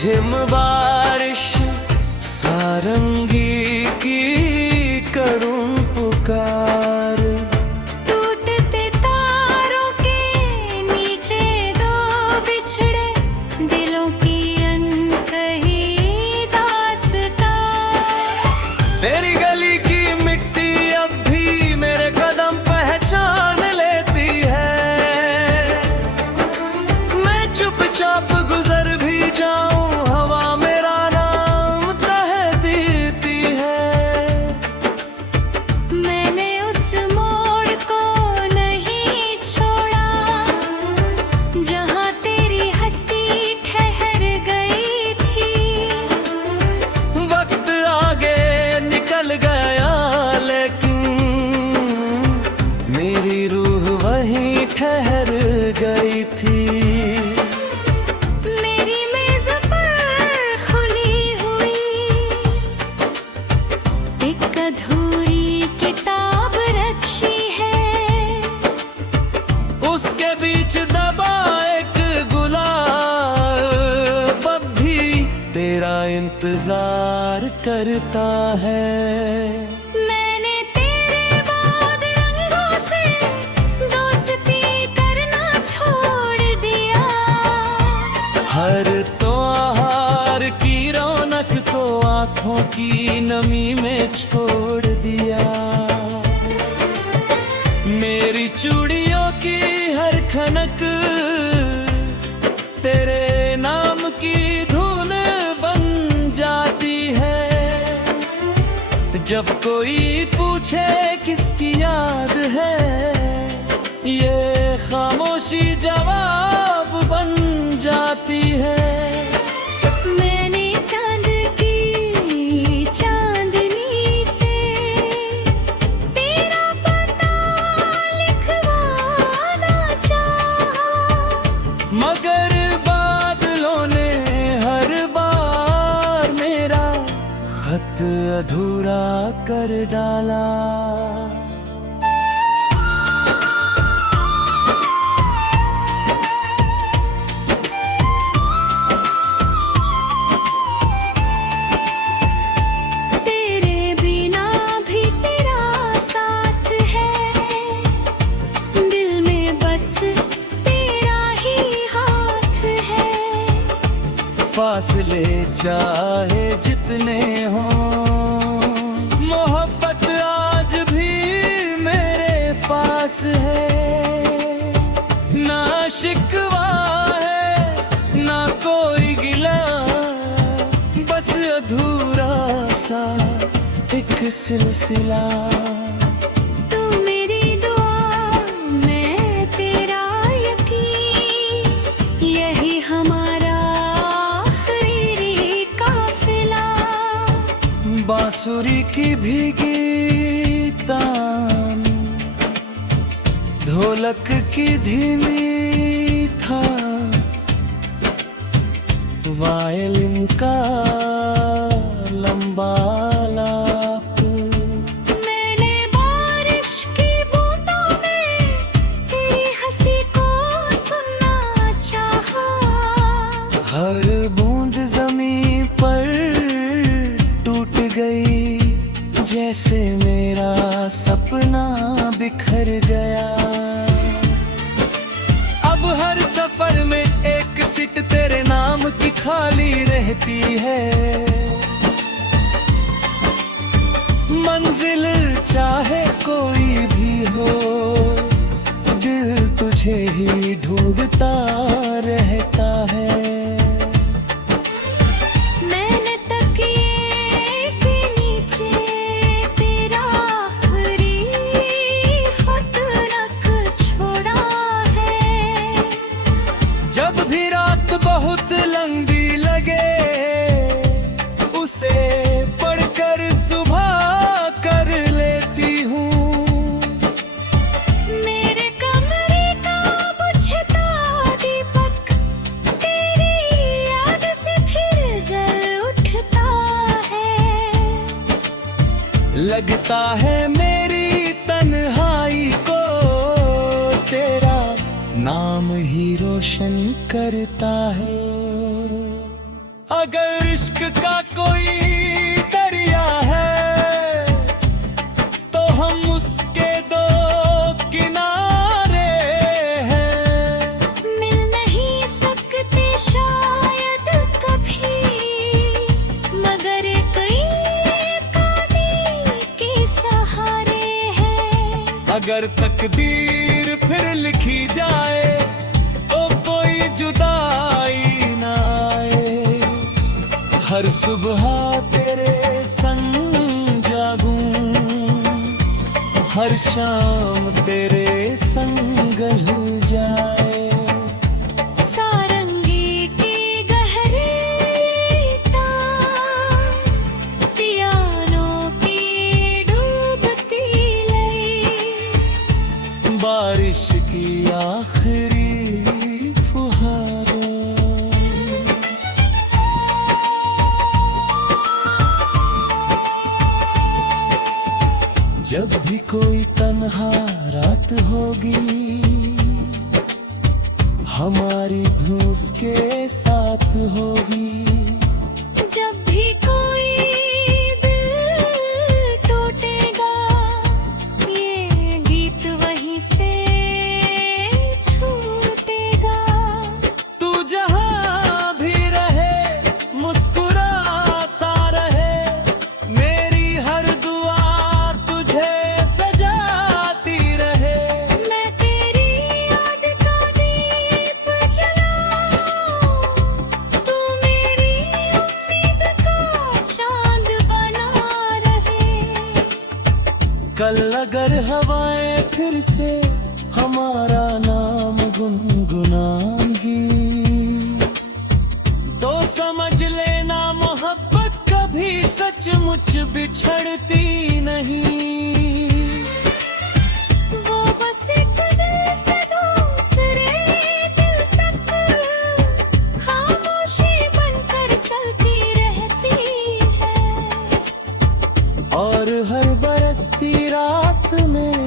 रिमझिम बारिश सारंगी की करूं पुकार। टूटते तारों के नीचे दो बिछड़े दिलों की अनकही दास्तां। तेरी गली की मिट्टी अब भी मेरे कदम पहचान लेती है। मैं चुपचाप गुजर भी जाऊं, हवा मेरा नाम कह देती है। मैंने उस मोड़ को नहीं छोड़ा जहां तेरी हंसी ठहर गई थी। वक्त आगे निकल गया लेकिन मेरी रूह वहीं ठहर गई थी। मेरी मेज पर खुली हुई एक अधूरी किताब रखी है। उसके बीच दबा एक गुलाब अब भी तेरा इंतजार करता है। मैंने तेरे बाद रंगों से दोस्ती करना छोड़ दिया। हर त्योहार की रौनक को आंखों की नमी में छोड़ दिया। मेरी चूड़ियों की हर खनक तेरे नाम की धुन बन जाती है। जब कोई पूछे किसकी याद है, ये खामोशी जवाब बन जाती है। मैंने चांद की चांदनी से तेरा पता लिखवाना चाहा। मगर बादलों ने हर बार मेरा खत अधूरा कर डाला। तेरे बिना भी तेरा साथ है, दिल में बस तेरा ही हाथ है। फासले चाहे जितने हों, मोहब्बत आज भी मेरे पास है। ना शिकवा है ना कोई गिला, बस अधूरा सा एक सिलसिला। तू मेरी दुआ मैं तेरा यकीन, यही हमारा आखिरी काफिला। बांसुरी की भीगी तान, ढोलक की धीमी था, वायलिन का लंबा लाप। मैंने बारिश की बूंदों में तेरी हंसी को सुनना चाहा। हर बूंद जमीन पर टूट गई, जैसे मेरा सपना बिखर गया। अब हर सफर में एक सीट तेरे नाम की खाली रहती है। मंजिल चाहे कोई भी हो, दिल तुझे ही ढूंढता रहता है। मैंने तकिए के नीचे तेरा आखिरी खत रख छोड़ा है। जब भी रात बहुत लंबी लगे, उसे पढ़कर सुबह कर लेती हूँ। मेरे कमरे का बुझता दीपक तेरी याद से फिर जल उठता है। लगता है मेरी तन्हाई को तेरा नाम ही रोशन करता है। अगर इश्क का कोई दरिया है तो हम उसके दो किनारे हैं। मिल नहीं सकते शायद कभी, मगर एक आदमी के सहारे हैं। अगर तकदीर फिर लिखी जाए तो कोई जुदाई ना आए। हर सुबह तेरे संग जागूं, हर शाम तेरे संग ढल जाए। सारंगी की गहरी तार, पियानो की डूबती लई, बारिश की आखिरी फुहार। जब भी कोई तन्हा रात होगी, हमारी धुन उसके साथ होगी। जब भी कोई दिल टूटेगा, ये गीत वहीं से छूटेगा। तू जहां भी रहे मुस्कुराता रहे, मेरी हर दुआ तुझे सजाती रहे। मैं तेरी याद का दीप जलाऊं, तू मेरी उम्मीद का चांद बना रहे। कल अगर हवाएं फिर से हमारा नाम गुनगुनाएंगी, तो समझ लेना मोहब्बत कभी सचमुच बिछड़ती नहीं। वो बस एक दिल से दूसरे दिल तक खामोशी बनकर चलती रहती है। और हर बरसती रात में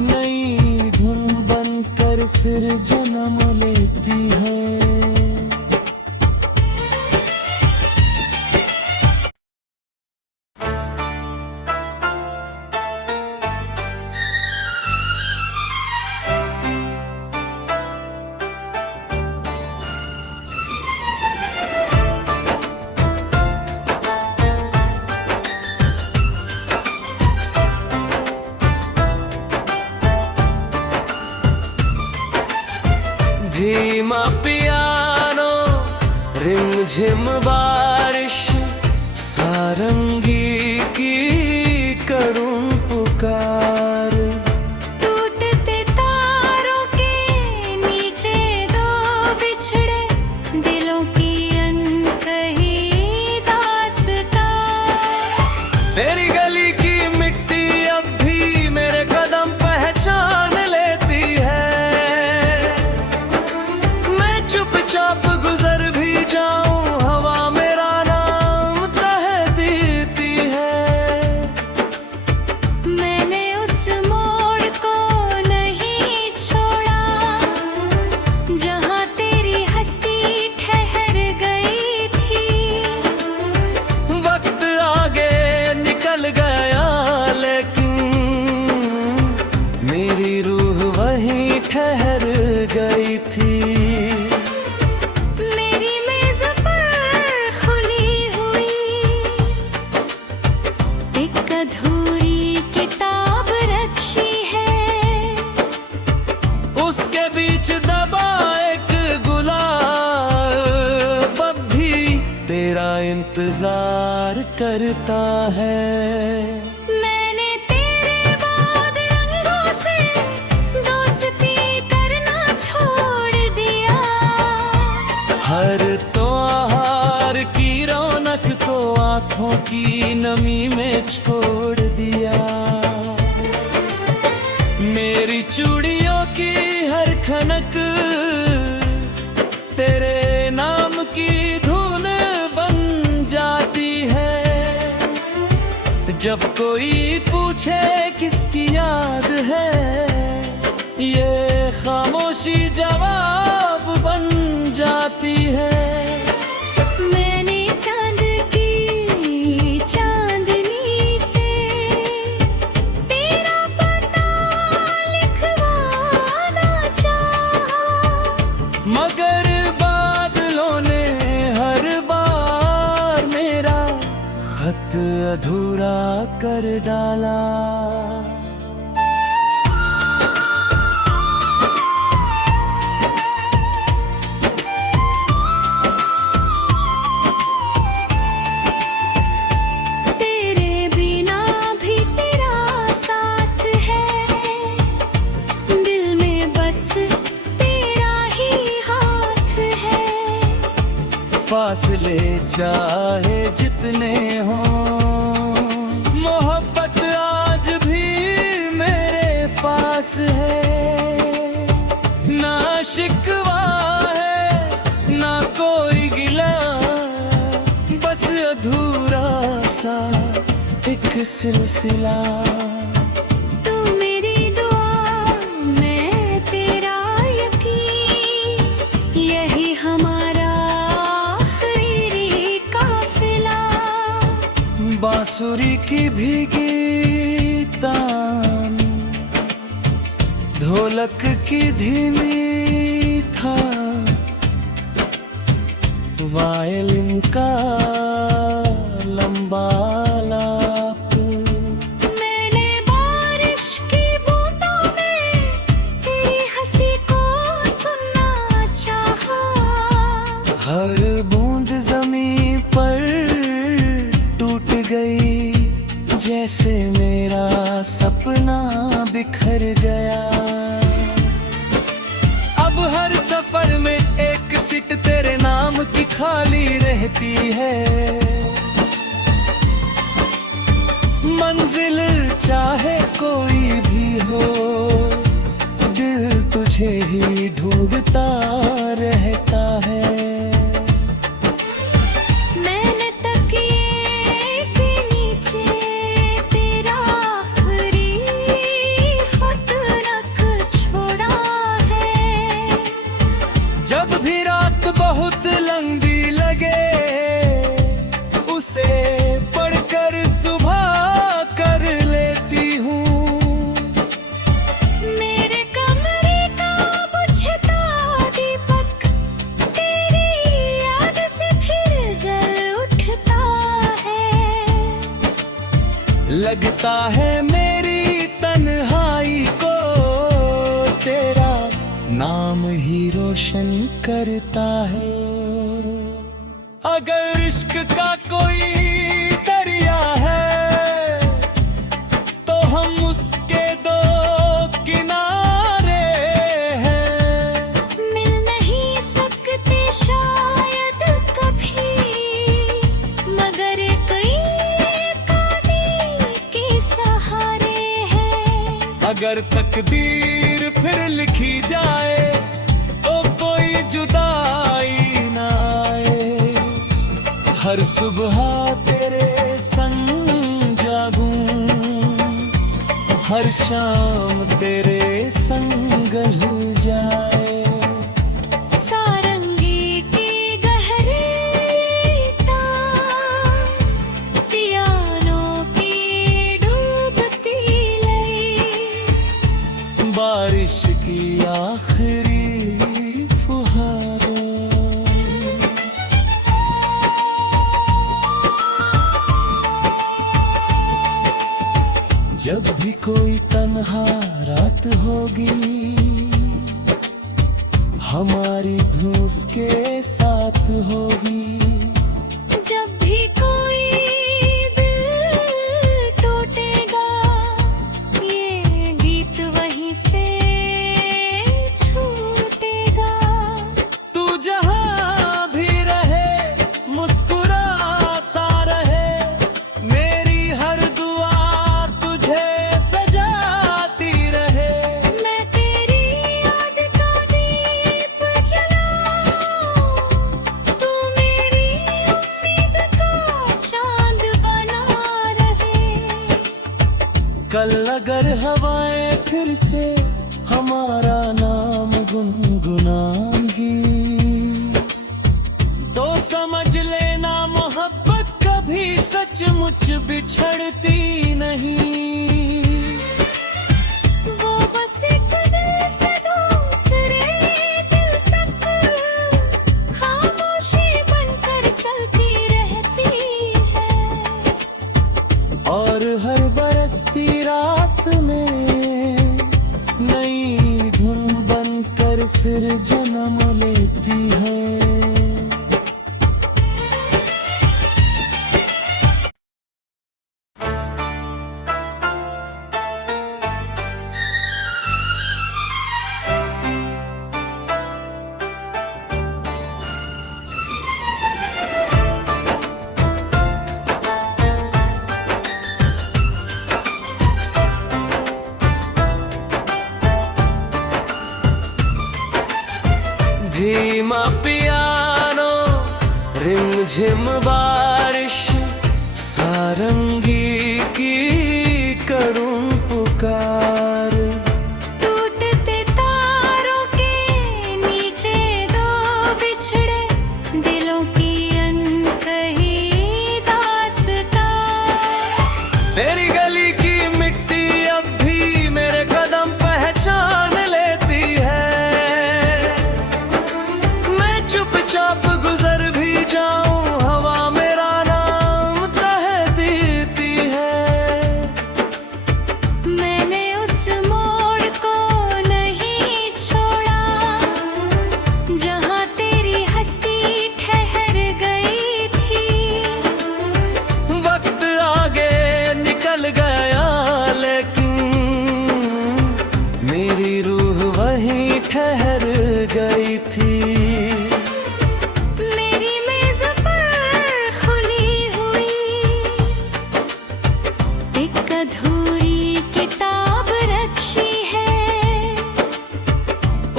नई धुन बनकर फिर जन्म लेती है। धीमा पियानो, रिमझिम बारिश, सारंगी की करूं पुकार। टूटते तारों के नीचे दो बिछड़े दिलों की अनकही दास्तां। तेरी गली की मिट्टी अब भी मेरे कदम पहचान लेती है। मैं चुपचाप गुजर भी जाऊं, हवा मेरा नाम कह देती है। मैंने उस मोड़ को नहीं छोड़ा, जहां तेरी हंसी ठहर गई थी। वक्त आगे निकल गया लेकिन मेरी रूह वहीं ठहर गई थी। मेरी मेज पर खुली हुई एक अधूरी किताब रखी है। उसके बीच दबा एक गुलाब अब भी तेरा इंतजार करता है। मैंने तेरे बाद रंगों से दोस्ती करना छोड़ दिया। हर त्योहार की रौनक को आंखों की नमी में छोड़ दिया। मेरी चूड़ियों की हर खनक तेरे नाम की धुन बन जाती है। जब कोई पूछे किसकी याद है, ये खामोशी जवाब बन जाती है। खत अधूरा कर डाला। तेरे बिना भी तेरा साथ है, दिल में बस तेरा ही हाथ है। फासले चाहे जितने हों, मोहब्बत आज भी मेरे पास है। ना शिकवा है ना कोई गिला, बस अधूरा सा एक सिलसिला। तू मेरी दुआ मैं तेरा यकीन, यही हमारा आखिरी काफिला। बांसुरी की भीगी तान, ढोलक की धीमी था, वायलिन का लंबा लाप। मैंने बारिश की बूंदों में तेरी हंसी को सुनना चाहा। हर बूंद जमीन पर टूट गई, जैसे मेरा सपना बिखर गया। अब हर सफर में एक सीट तेरे नाम की खाली रहती है। मंजिल चाहे कोई भी हो, दिल तुझे ही ढूंढता रहता है। मैंने तकिए के नीचे तेरा आखिरी खत रख छोड़ा है। जब भी रात बहुत लंबी लगे, उसे पढ़कर सुबह कर लेती हूँ। मेरे कमरे का बुझता दीपक तेरी याद से फिर जल उठता है। लगता है मेरी तन्हाई को तेरा नाम ही रोशन करता है। अगर इश्क का कोई दरिया है, तो हम उसके दो किनारे हैं। मिल नहीं सकते शायद कभी, मगर कई कदीर के सहारे हैं। अगर तकदीर फिर लिखी जाए, तो कोई जुदाई ना आए। हर सुबह तेरे संग जागूं, हर शाम तेरे संग ढल जाए। सारंगी की गहरी तान, पियानो की डूबती लई, बारिश की आखिरी फुहार। जब भी कोई तन्हा रात होगी, हमारी धुन उसके साथ होगी। जब भी कोई दिल टूटेगा, ये गीत वहीं से छूटेगा। तू जहां भी रहे मुस्कुराता रहे, मेरी हर दुआ तुझे सजाती रहे। मैं तेरी याद का दीप जलाऊं, तू मेरी उम्मीद का चांद बना रहे। कल अगर हवाएं फिर से हमारा नाम गुनगुनाएंगी, तो समझ लेना मोहब्बत कभी सचमुच बिछड़ती नहीं। वो बस एक दिल से दूसरे दिल तक खामोशी बनकर चलती रहती है। और हर बरसती रात में नई धुन बनकर फिर जन्म लेती है। धीमा पियानो, रिमझिम बारिश, सारंगी की करूं पुकार। टूटते तारों के नीचे दो बिछड़े दिलों की अनकही दास्तां। तेरी गली की मिट्टी अब भी मेरे कदम पहचान लेती है। चुपचाप गुजर भी जाऊं, हवा मेरा नाम कह देती है। मैंने उस मोड़ को नहीं छोड़ा जहां तेरी हंसी ठहर गई थी। वक्त आगे निकल गया लेकिन मेरी रूह वहीं ठहर गई थी।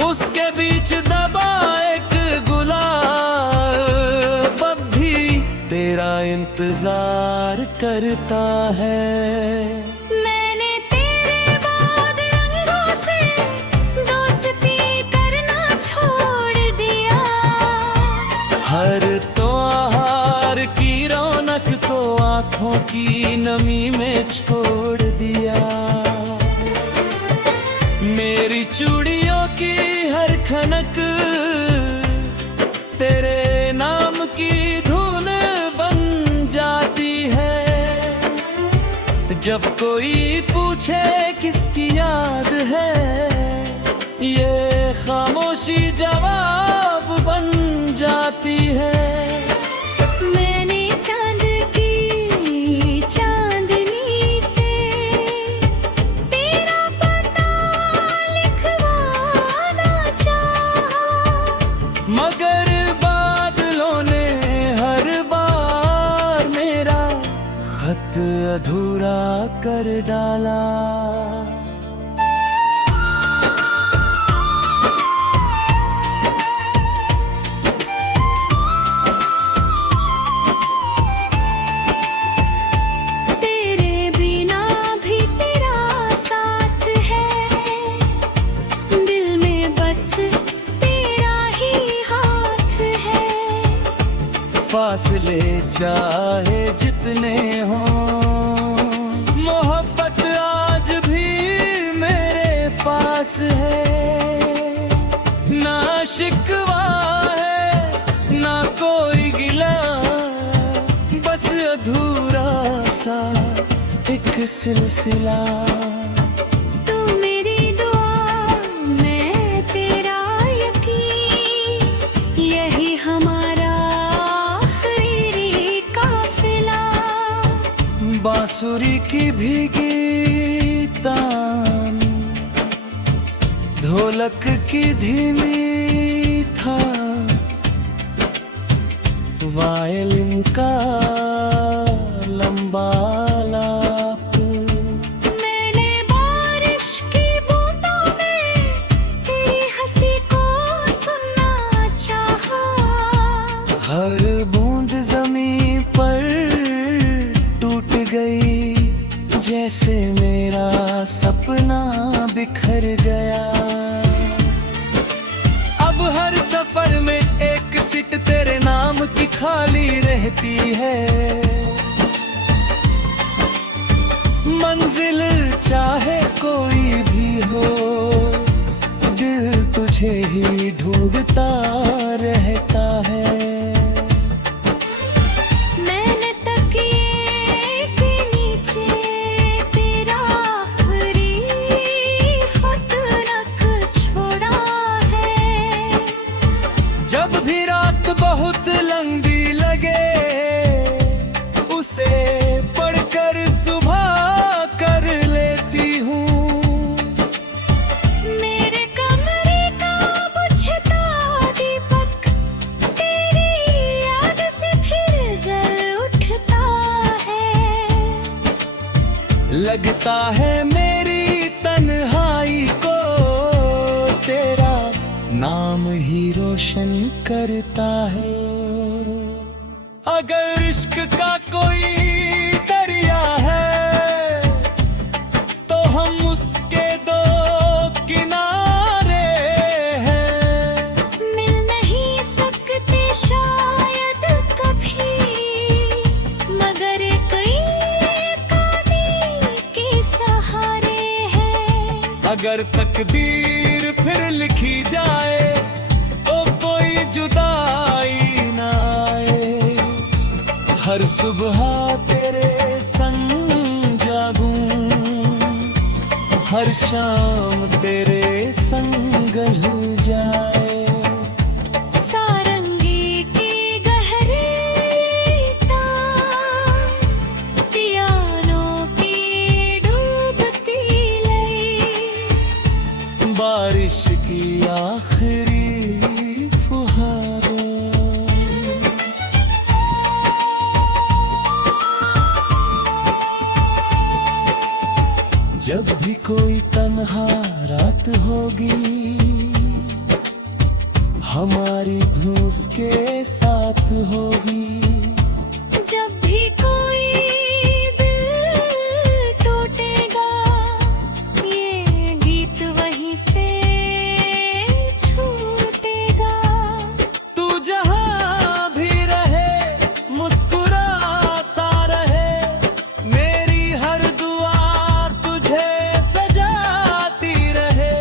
उसके बीच दबा एक गुलाब अब भी तेरा इंतजार करता है। मैंने तेरे बाद रंगों से दोस्ती करना छोड़ दिया। हर त्योहार की रौनक को आंखों की नमी में छोड़ दिया। मेरी चूड़ियों की हर खनक तेरे नाम की धुन बन जाती है। जब कोई पूछे किसकी याद है, ये खामोशी जवाब बन जाती है। मैंने चांद की चांदनी से तेरा पता लिखवाना चाहा, मगर बादलों ने हर बार मेरा खत अधूरा कर डाला। तेरे बिना भी तेरा साथ है, दिल में बस तेरा ही हाथ है। फासले चाहे जितने हों, मोहब्बत आज भी मेरे पास है। ना शिकवा है ना कोई गिला, बस अधूरा सा एक सिलसिला। तू मेरी दुआ मैं तेरा यकीन, यही हमारा आखिरी काफिला। बांसुरी की भीगी तान, ढोलक की धीमी था, वायलिन का लंबा लाप। मैंने बारिश की बूंदों में तेरी हंसी को सुनना चाहा। हर बूंद जमीन पर टूट गई, जैसे मेरा सपना बिखर गया। अब हर सफर में एक सीट तेरे नाम की खाली रहती है। मंजिल चाहे कोई भी हो, दिल तुझे ही ढूंढता रहता है। मैंने तकिए के नीचे लगता है मेरी तन्हाई को तेरा नाम ही रोशन करता है। अगर इश्क का कोई दरिया है तो हम उसके दो किनारे हैं। मिल नहीं सकते शायद कभी, मगर कई कदीर के सहारे हैं। अगर तकदीर फिर लिखी जाए तो कोई जुदाई ना आए। हर सुबह तेरे संग जागूं, हर शाम तेरे संग ढल जाए। सारंगी की गहरी तार, पियानों की डूबती लई, बारिश की आखिरी फुहार। जब भी कोई तन्हा रात होगी हमारी धुन उसके साथ होगी। जब भी कोई दिल टूटेगा ये गीत वहीं से छूटेगा। तू जहां भी रहे मुस्कुराता रहे, मेरी हर दुआ तुझे सजाती रहे।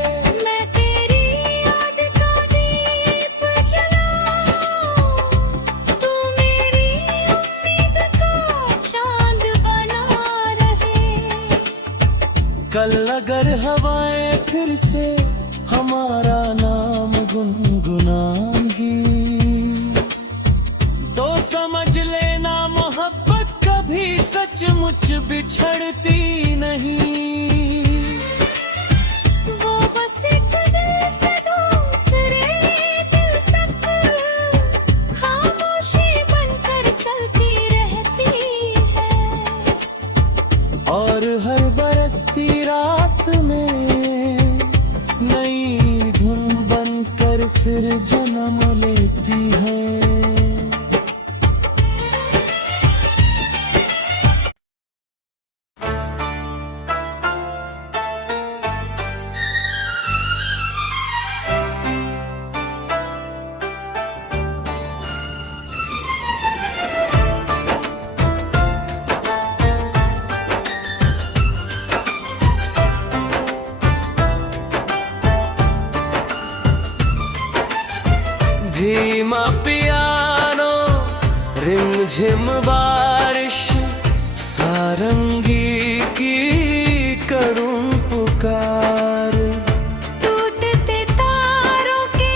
मैं तेरी याद का दीप जलाऊं, तू मेरी उम्मीद का चांद बना रहे। कल अगर हवाएं फिर से हमारा नाम गुनगुनाएंगी तो समझ लेना मोहब्बत कभी सचमुच बिछड़ती नहीं। वो बस एक दिल से दूसरे दिल तक खामोशी बनकर चलती रहती है। और हर बरसती रात में नई धुन बनकर फिर जन्म लेती है। धीमा पियानो रिमझिम बारिश, सारंगी की करूं पुकार। टूटते तारों के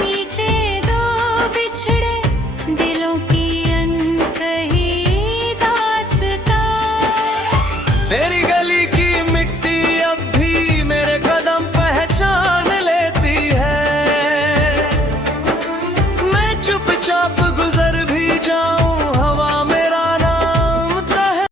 नीचे दो बिछड़े दिलों की अनकही दास्तां। तेरी